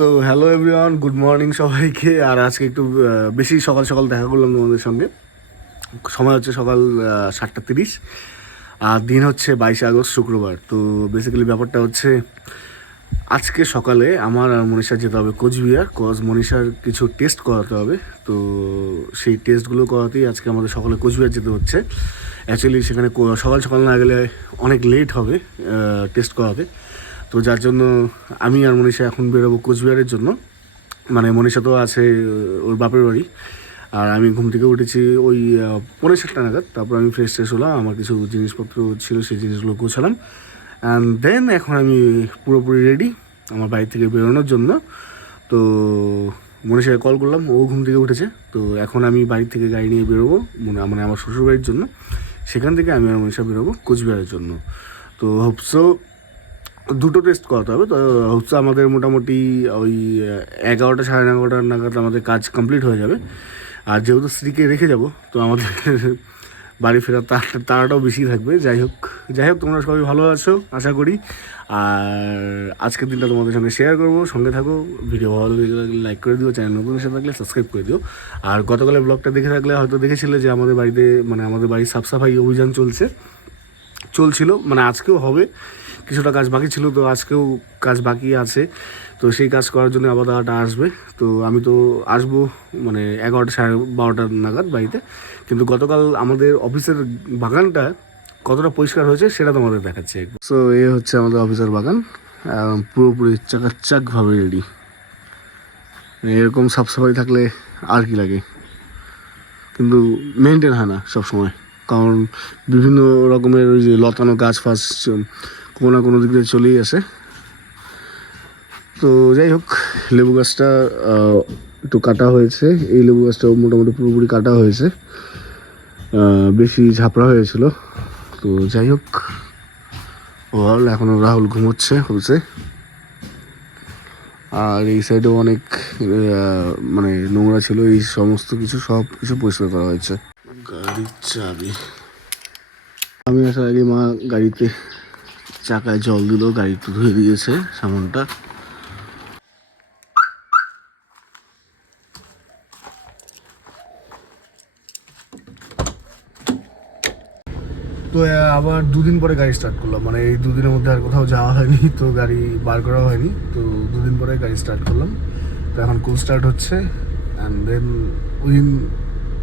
So hello everyone, good morning সবাইকে। আর আজকে একটু বেশি সকাল সকাল দেখা করলাম তোমাদের সঙ্গে। সময় হচ্ছে সকাল 7:30 আর দিন হচ্ছে 22 আগস্ট শুক্রবার। তো বেসিক্যালি ব্যাপারটা হচ্ছে আজকে সকালে আমার আর মনীষার যেতে হবে কোচবিহার, মনীষার কিছু টেস্ট করাতে হবে। তো সেই টেস্টগুলো করাতেই আজকে আমাদের সকালে কোচবিহার যেতে হচ্ছে। অ্যাকচুয়ালি সেখানে সকাল সকাল না গেলে অনেক লেট হবে টেস্ট করাতে। তো যার জন্য আমি আর মনীষা এখন বেরোবো কোচবিহারের জন্য। মানে মনীষা তো আছে ওর বাপের বাড়ি, আর আমি ঘুম থেকে উঠেছি ওই 7:45 নাগাদ। তারপর আমি ফ্রেশ ট্রেশ হলাম, আমার কিছু জিনিসপত্র ছিল সেই জিনিসগুলো গোছালাম। অ্যান্ড দেন এখন আমি পুরোপুরি রেডি আমার বাড়ি থেকে বেরোনোর জন্য। তো মনীষাকে কল করলাম, ও ঘুম থেকে উঠেছে। তো এখন আমি বাড়ি থেকে গাড়ি নিয়ে বেরোবো মানে আমার শ্বশুরবাড়ির জন্য। সেখান থেকে আমি আর মনীষা বেরোবো কোচবিহারের জন্য। তো হোপসো দুটো টেস্ট করাতে হবে। তো হচ্ছে আমাদের মোটামুটি ওই 11টা 11:30 নাগাদ আমাদের কাজ কমপ্লিট হয়ে যাবে। আর যেহেতু স্ত্রীকে রেখে যাব, তো আমাদের বাড়ি ফেরার তাড়াটাও বেশি থাকবে। যাই হোক তোমরা সবাই ভালো আছো আশা করি। আর আজকের দিনটা তোমাদের সঙ্গে শেয়ার করবো, সঙ্গে থাকো। ভিডিও ভালো লাগলে লাইক করে দিও, চ্যানেল নতুন এসে থাকলে সাবস্ক্রাইব করে দিও। আর গতকালের ব্লগটা দেখে থাকলে হয়তো দেখেছিলে যে আমাদের বাড়িতে মানে আমাদের বাড়ির সাফসাফাই অভিযান চলছিল। মানে আজকেও হবে, কিছুটা কাজ বাকি ছিল, তো আজকেও কাজ বাকি আছে। তো সেই কাজ করার জন্য আবার দাদাটা আসবে। তো আমি তো আসবো মানে 11টা 12:30 নাগাদ বাড়িতে। কিন্তু গতকাল আমাদের অফিসের বাগানটা কতটা পরিষ্কার হয়েছে সেটা তোমাদের দেখাচ্ছি একবার। সো এ হচ্ছে আমাদের অফিসের বাগান, পুরোপুরি চাকাচাকভাবে রেডি। এরকম সাফসাফাই থাকলে আর কি লাগে, কিন্তু মেনটেন হয় না সবসময়, কারণ বিভিন্ন রকমের ওই যে লতানো গাছ ফাছ কোনো না কোনো দিক দিয়ে চলেই আসে। তো যাই হোক, লেবু গাছটা একটু কাটা হয়েছে। এই লেবু গাছটাও মোটামুটি পুরোপুরি কাটা হয়েছে, বেশি ঝাপড়া হয়েছিল। তো যাই হোক, ওভারঅল এখনও রাহুল ঘুমোচ্ছে হচ্ছে। আর এই সাইডেও অনেক মানে নোংরা ছিল, এই সমস্ত সব কিছু পরিষ্কার করা হয়েছে। গাড়ির চাবি, আমি আসার আগে মা গাড়িতে চাকায় জল দিল, গাড়িতে ধুয়ে দিয়েছে সামনটা। তো আবার 2 দিন পরে গাড়ি স্টার্ট করলাম, মানে এই 2 দিনের মধ্যে আর কোথাও যাওয়া হয়নি, তো গাড়ি বার করা হয়নি। তো 2 দিন পরে গাড়ি স্টার্ট করলাম। তো এখন কুল স্টার্ট হচ্ছে, অ্যান্ড দেন উইদিন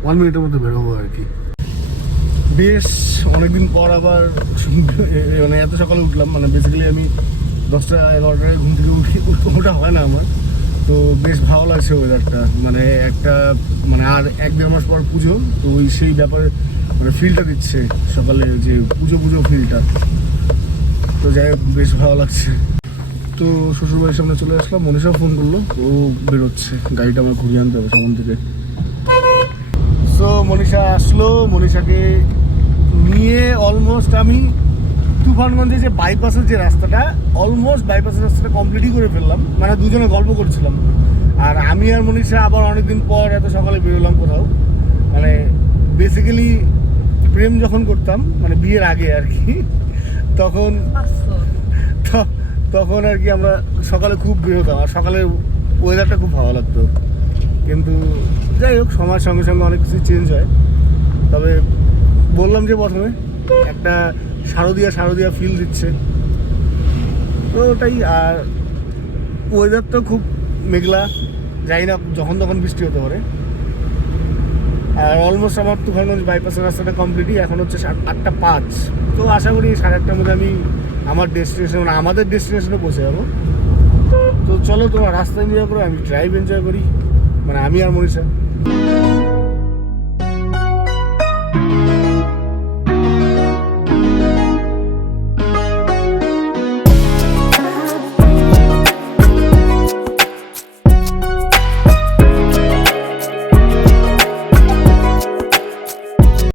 1 মিনিটের মধ্যে বেরোবো আর কি। বেশ অনেকদিন পর আবার মানে এত সকালে উঠলাম। মানে বেসিক্যালি আমি 10টা 11টায় ঘুম থেকে ওটা হয় না আমার। তো বেশ ভালো লাগছে ওয়েদারটা, মানে একটা মানে আর 1-1.5 মাস পর পুজো, তো ওই সেই ব্যাপারে মানে ফিলটা দিচ্ছে সকালে, যে পুজো ফিলটা। তো যাই হোক, বেশ ভালো লাগছে। তো শ্বশুরবাড়ির সামনে চলে আসলাম, মনীষাও ফোন করলো, ও বেরোচ্ছে, গাড়িটা আমার ঘুরিয়ে আনতে হবে সামন থেকে। সো মনীষা আসলো, মনীষাকে নিয়ে অলমোস্ট আমি তুফানগঞ্জে যে বাইপাসের যে রাস্তাটা, অলমোস্ট বাইপাসের রাস্তাটা কমপ্লিটই করে ফেললাম। মানে দুজনে গল্প করছিলাম, আর আমি আর মনীষা আবার অনেকদিন পর এত সকালে বেরোলাম কোথাও। মানে বেসিক্যালি প্রেম যখন করতাম, মানে বিয়ের আগে আর কি, তখন আর কি আমরা সকালে খুব বেরোতাম, আর সকালের ওয়েদারটা খুব ভালো লাগতো। কিন্তু যাই হোক, সময়ের সঙ্গে সঙ্গে অনেক কিছু চেঞ্জ হয়। তবে বললাম যে প্রথমে একটা শারদীয়া ফিল দিচ্ছে, তো ওটাই। আর ওয়েদার তো খুব মেঘলা, যাই না যখন তখন বৃষ্টি হতে পারে। আর অলমোস্ট আমার তুফানগঞ্জ বাইপাসের রাস্তাটা কমপ্লিটই, এখন হচ্ছে 8:05। তো আশা করি 8:30টার মধ্যে আমি আমাদের ডেস্টিনেশনে পৌঁছে যাবো। তো চলো, তোমার রাস্তা এনজয় করো, আমি ড্রাইভ এনজয় করি, মানে আমি আর মনীষা।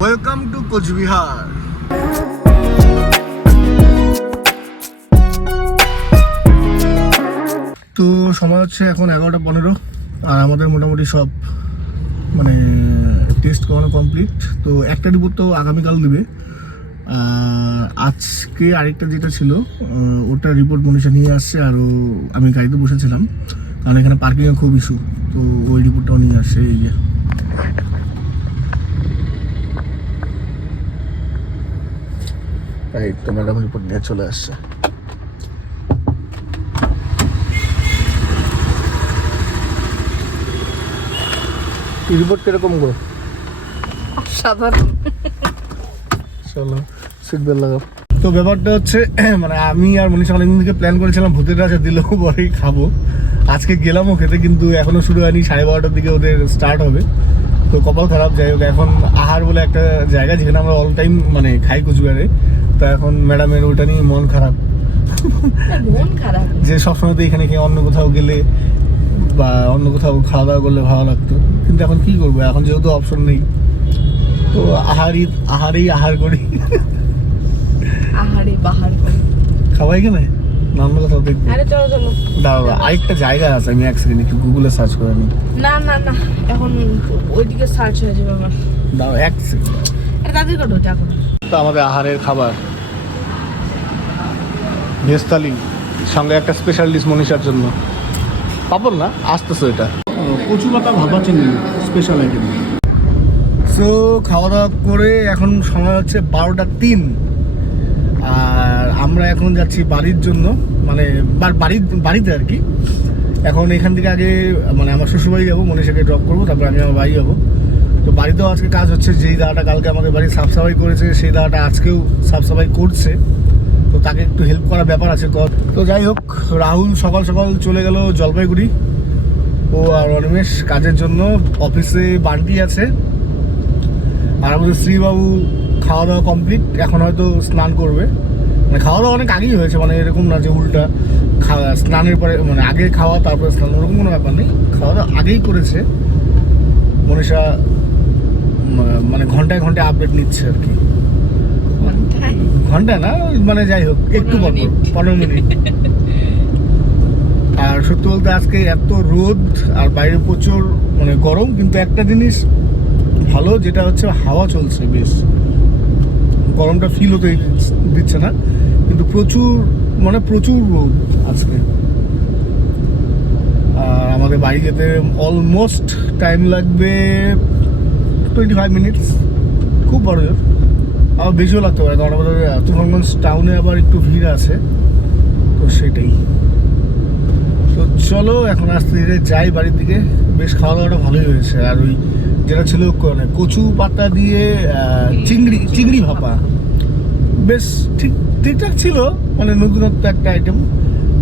Welcome to Cooch Behar. তো সময় হচ্ছে এখন 11:15, আর আমাদের মোটামুটি সব মানে টেস্ট করানো কমপ্লিট। তো একটা রিপোর্ট তো আগামীকাল দেবে। আজকে আরেকটা যেটা ছিল ওটা রিপোর্ট মনীষা নিয়ে আসছে, আর আমি গাড়িতে বসেছিলাম। কারণ এখানে পার্কিংয়ে খুব ইস্যু। তো ওই রিপোর্টটাও নিয়ে আসছে। এই যে এই তো ম্যাডাম রিপোর্ট নিয়ে চলে আসছে। রিপোর্ট কিরকম গো? সাধারণ। চলো সিট বেল্ট লাগাও। তো ব্যাপারটা হচ্ছে মানে আমি আর মনীষা অনেকদিন থেকে প্ল্যান করেছিলাম ভূতের রাজা দিলেও পরেই খাবো। আজকে গেলামও খেতে, কিন্তু এখনো শুরু হয়নি। 12:30টার দিকে ওদের স্টার্ট হবে। তো কপাল খারাপ। যাই হোক, এখন আহার বলে একটা জায়গা যেখানে আমরা অল টাইম মানে খাই কুচবিহারে। তো এখন ম্যাডামের ওটা নিয়ে মন খারাপ যে সবসময় তো এখানে খেয়ে অন্য কোথাও গেলে বা অন্য কোথাও খাওয়া দাওয়া করলে ভালো লাগতো, কিন্তু এখন কি করবো, এখন যেহেতু অপশন নেই। তো আহার করি। খাওয়াই কেনে না অন্য কোথাও দেখবো। দাঁড়া, আরেকটা জায়গা আছে, আমি এক সেকেন্ড একটু গুগলে সার্চ করে নিই। না এখন ওইদিকে সার্চ হয়ে যাবে আমার। দাও এক সেকেন্ড। তো আমাদের আহারের খাবার ভেজ থালি, সঙ্গে একটা স্পেশাল ডিশ মনীষার জন্য। পাপড় না, আসতেছে এটা কচু পাতা ভাপা চিংড়ি স্পেশাল আইটেম। সো খাওয়া দাওয়া করে এখন সময় হচ্ছে 12:03, আর আমরা এখন যাচ্ছি বাড়ির জন্য, মানে বাড়িতে আর কি। এখন এখান থেকে আগে মানে আমার শ্বশুরবাড়ি যাবো, মনীষাকে ড্রপ করবো, তারপর আমি আমার বাড়ি যাবো। তো বাড়িতেও আজকে কাজ হচ্ছে। যেই দাদাটা কালকে আমাদের বাড়ি সাফ সাফাই করেছে, সেই দাদাটা আজকেও সাফ সাফাই করছে। তো তাকে একটু হেল্প করার ব্যাপার আছে। তো যাই হোক, রাহুল সকাল সকাল চলে গেল জলপাইগুড়ি। ও আর অনিমেষ কাজের জন্য। অফিসে বান্টি আছে, আর আমাদের শ্রীবাবু খাওয়া দাওয়া কমপ্লিট। এখন হয়তো স্নান করবে। মানে খাওয়া দাওয়া অনেক আগেই হয়েছে, মানে এরকম না যে উল্টা স্নানের পরে মানে আগে খাওয়া তারপরে স্নান, ওরকম কোনো ব্যাপার নেই। খাওয়া দাওয়া আগেই করেছে। মনীষা মানে ঘন্টায় ঘন্টায় আপডেট নিচ্ছে আর কি। ঘন্টা না, মানে যাই হোক একটু পর 15 মিনিট। আর সত্যি বলতে আজকে এত রোদ আর বাইরে প্রচুর মানে গরম, কিন্তু একটা জিনিস ভালো যেটা হচ্ছে হাওয়া চলছে বেশ, গরমটা ফিল হতে দিচ্ছে না। কিন্তু প্রচুর রোদ আজকে। আর আমাদের বাড়ি যেতে অলমোস্ট টাইম লাগবে 25 মিনিটস, খুব বড় জোর। আবার বেশিও লাগতে পারে, কারণ আমাদের তুফানগঞ্জ টাউনে আবার একটু ভিড় আছে, তো সেটাই। তো চলো এখন আস্তে ধীরে যাই বাড়ির দিকে। বেশ খাওয়া দাওয়াটা ভালোই হয়েছে। আর ওই যেটা ছিল মানে কচু পাতা দিয়ে চিংড়ি ভাপা, বেশ ঠিকঠাক ছিল। মানে নতুনত্ব একটা আইটেম।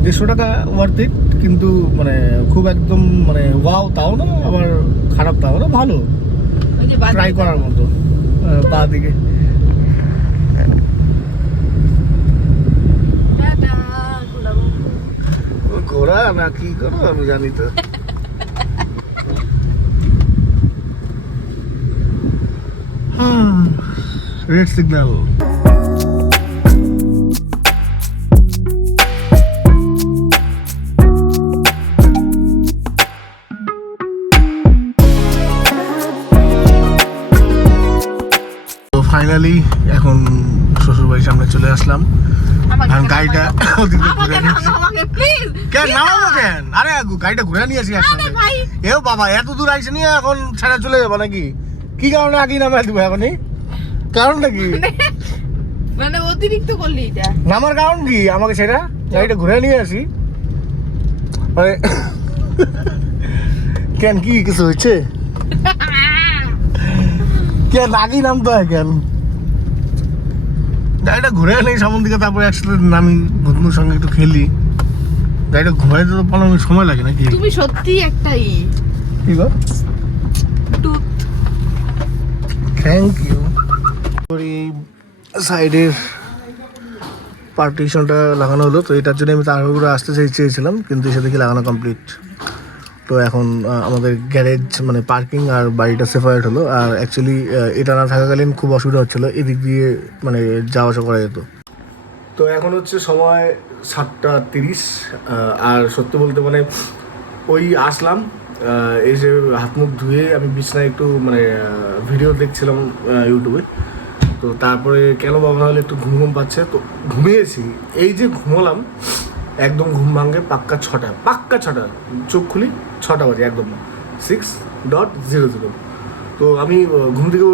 150 টাকা ওয়ার্থ ইট, কিন্তু মানে খুব একদম মানে ওয়াও তাও না, আবার খারাপ তাও না, ভালো, ট্রাই করার মতো। বা দিকে ঘোরা না কি করো আমি জানি তো। Red signal. ফাইনালি এখন শ্বশুরবাড়ির সামনে চলে আসলাম। গাড়িটা আরে গাড়িটা ঘুরে নিয়ে আসি একসঙ্গে। এও বাবা, এত দূর আইসে নিয়ে এখন ছেড়ে চলে যাবো নাকি? কি কারণে আগেই নামাই দিব এখনই? কারণটা কি? মানে অতিরিক্ত করলি এটা। নামার কারণ কি? আমাকে সেটা গাড়িটা ঘুরে নিয়ে আসি। মানে কেন, কি কিছু হচ্ছে? কেন আগেই নামতে হয় কেন? গাড়িটা ঘুরে এলে সামন দিকে, তারপরে একসাথে নামি ভূতনুর সঙ্গে একটু খেলি। গাড়িটা ঘুরাইতে তো 15 মিনিট সময় লাগে নাকি? তুমি সত্যি একটাই কি গো? Thank you. এই সাইডের পার্টিশনটা লাগানো হলো, তো এটার জন্য আমি তাড়াহুড়ো আসতে চেয়েছিলাম, কিন্তু এসে দেখি লাগানো কমপ্লিট। তো এখন আমাদের গ্যারেজ মানে পার্কিং আর বাড়িটা সেপারেট হলো। আর অ্যাকচুয়ালি এটা না থাকাকালীন খুব অসুবিধা হচ্ছিলো, এদিক দিয়ে মানে যাওয়া আসা করা যেত। তো এখন হচ্ছে সময় 7:30, আর সত্যি বলতে মানে ওই আসলাম, এসে হাত মুখ ধুয়ে আমি বিছনায় একটু মানে ভিডিও দেখছিলাম ইউটিউবে। তো তারপরে কেন বাবা হলে একটু ঘুম পাচ্ছে, তো ঘুমিয়েছি। এই যে ঘুমোলাম একদম ঘুম ভাঙে পাক্কা 6টা, চোখ খুলি 6টা বাজে একদম 6:00। তো আমি ঘুম থেকে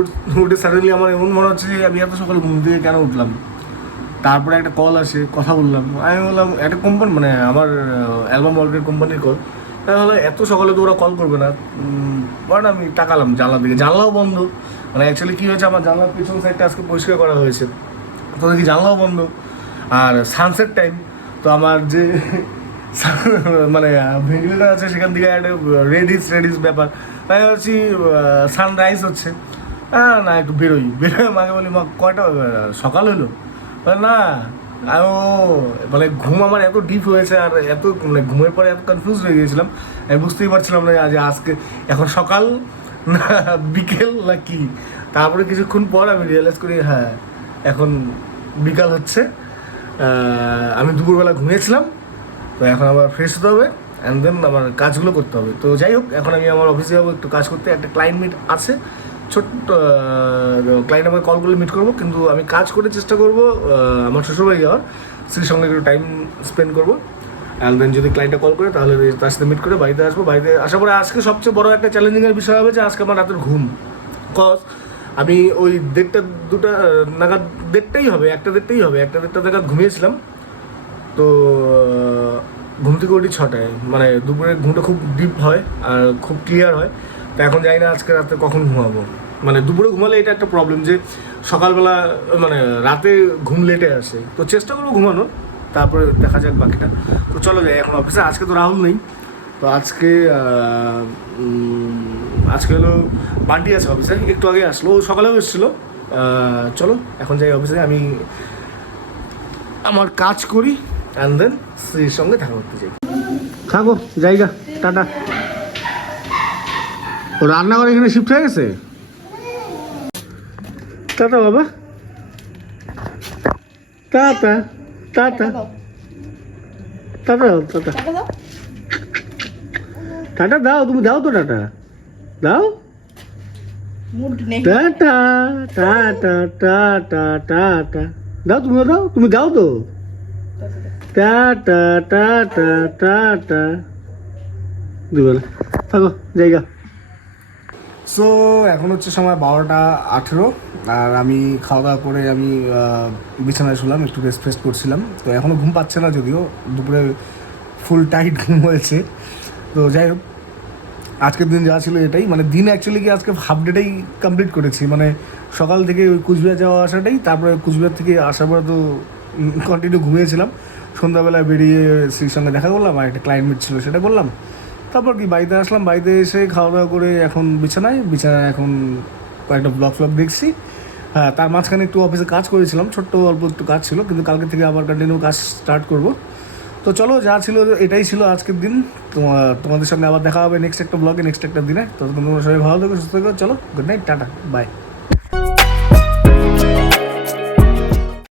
উঠে সাডেনলি আমার এমন মনে হচ্ছে যে আমি এত সকালে ঘুম থেকে কেন উঠলাম। তারপরে একটা কল আসে, কথা বললাম, আমি বললাম একটা কোম্পানি মানে আমার অ্যালবাম ওয়ার্কের কোম্পানির কল। তাহলে এত সকালে তো ওরা কল করবে না, বাট আমি তাকালাম জানলার দিকে, জানলাও বন্ধ। মানে অ্যাকচুয়ালি কী হয়েছে, আমার জানলার পিছন সাইডটা আজকে পরিষ্কার করা হয়েছে, তো দেখি জানলাও বন্ধ আর সানসেট টাইম। তো আমার যে মানে ভেন্টিলেটার আছে সেখান থেকে একটা রেডিস ব্যাপার, তাই ভাবছি সানরাইজ হচ্ছে। হ্যাঁ না একটু বেরোই মাকে বলি মা কয়টা সকাল হলো, না ও মানে ঘুম আমার এত ডিপ হয়েছে আর এত মানে ঘুমের পরে এত কনফিউজ হয়ে গিয়েছিলাম, আমি বুঝতেই পারছিলাম না যে আজকে এখন সকাল না বিকেল না কি। তারপরে কিছুক্ষণ পর আমি রিয়েলাইজ করি হ্যাঁ এখন বিকাল হচ্ছে। আমি দুপুরবেলা ঘুমিয়েছিলাম, তো এখন আবার ফ্রেশ হতে হবে অ্যান্ড দেন আমার কাজগুলো করতে হবে। তো যাই হোক, এখন আমি আমার অফিসে যাবো একটু কাজ করতে, একটা ক্লায়েন্ট মিট আছে, ছোট্ট ক্লায়েন্ট আমাকে কল করলে মিট করবো, কিন্তু আমি কাজ করে চেষ্টা করবো আমার শ্বশুরবাড়ি যাওয়ার, স্ত্রীর সঙ্গে একটু টাইম স্পেন্ড করবো। অ্যান্ড দেন যদি ক্লায়েন্টটা কল করে তাহলে তার সাথে মিট করে বাড়িতে আসবো। বাড়িতে আসার পরে আজকে সবচেয়ে বড় একটা চ্যালেঞ্জিংয়ের বিষয় হবে যে আজকে আমার রাতের ঘুম। কজ আমি ওই 1:30-2টা নাগাদ, 1:30টাই হবে, 1:30 নাগাদ ঘুমিয়েছিলাম। তো ঘুম থেকে উঠি 6টায়, মানে দুপুরে ঘুমটা খুব ডিপ হয় আর খুব ক্লিয়ার হয়। তো এখন জানি না আজকে রাতে কখন ঘুমাবো। মানে দুপুরে ঘুমালে এটা একটা প্রবলেম যে সকালবেলা মানে রাতে ঘুম লেটে আসে, তো চেষ্টা করবো ঘুমানোর, তারপরে দেখা যাক বাকিটা। তো চলো যাই এখন অফিসে। আজকে তো রাহুল নেই, তো আজকে হলো বান্টি আছে অফিসে, একটু আগে আসলো, ও সকালেও এসেছিলো। চলো এখন যাই অফিসে, আমি আমার কাজ করি অ্যান্ড দেন স্ত্রীর সঙ্গে দেখা করতে চাই। থাকো জায়গা, টাটা। ও রান্নাঘর এখানে শিফট হয়ে গেছে, টাটা বাবা, tata tata tata tata tata দাও, তুমি দাও তো টাটা দাও, মুড নেই। টাটা টাটা টাটা টাটা দাও, তুমি দাও তো, টাটা টাটা টাটা দুবেলা থাকো জায়গা। সো এখন হচ্ছে সময় 12:18 আর আমি খাওয়া দাওয়া করে আমি বিছানায় শুলাম, একটু রেস্ট করছিলাম। তো এখনও ঘুম পাচ্ছে না, যদিও দুপুরে ফুল টাইট ঘুম হয়েছে। তো যাই হোক, আজকের দিন যা ছিল এটাই, মানে দিন অ্যাকচুয়ালি কি আজকে হাফ ডেটাই কমপ্লিট করেছি, মানে সকাল থেকে ওই কুচবিহার যাওয়া আসাটাই, তারপরে কুচবিহার থেকে আসার পরে তো কন্টিনিউ ঘুমিয়েছিলাম। সন্ধ্যাবেলায় বেরিয়ে স্ত্রীর সঙ্গে দেখা করলাম আর একটা ক্লায়েন্ট মিট ছিল সেটা করলাম, তারপর কি বাড়িতে আসলাম, বাড়িতে এসে খাওয়া দাওয়া করে এখন বিছানায় এখন কয়েকটা ব্লগ দেখছি। হ্যাঁ, তার মাঝখানে একটু অফিসে কাজ করেছিলাম, ছোট্ট অল্প একটু কাজ ছিল, কিন্তু কালকে থেকে আবার কন্টিনিউ কাজ স্টার্ট করব। তো চলো, যা ছিল এটাই ছিল আজকের দিন। তোমাদের সঙ্গে আবার দেখা হবে নেক্সট একটা ব্লগে, নেক্সট একটা দিনে। ততক্ষণ তোমরা সবাই ভালো থেকো, সুস্থ থেকো। চলো, গুড নাইট, টাটা, বাই।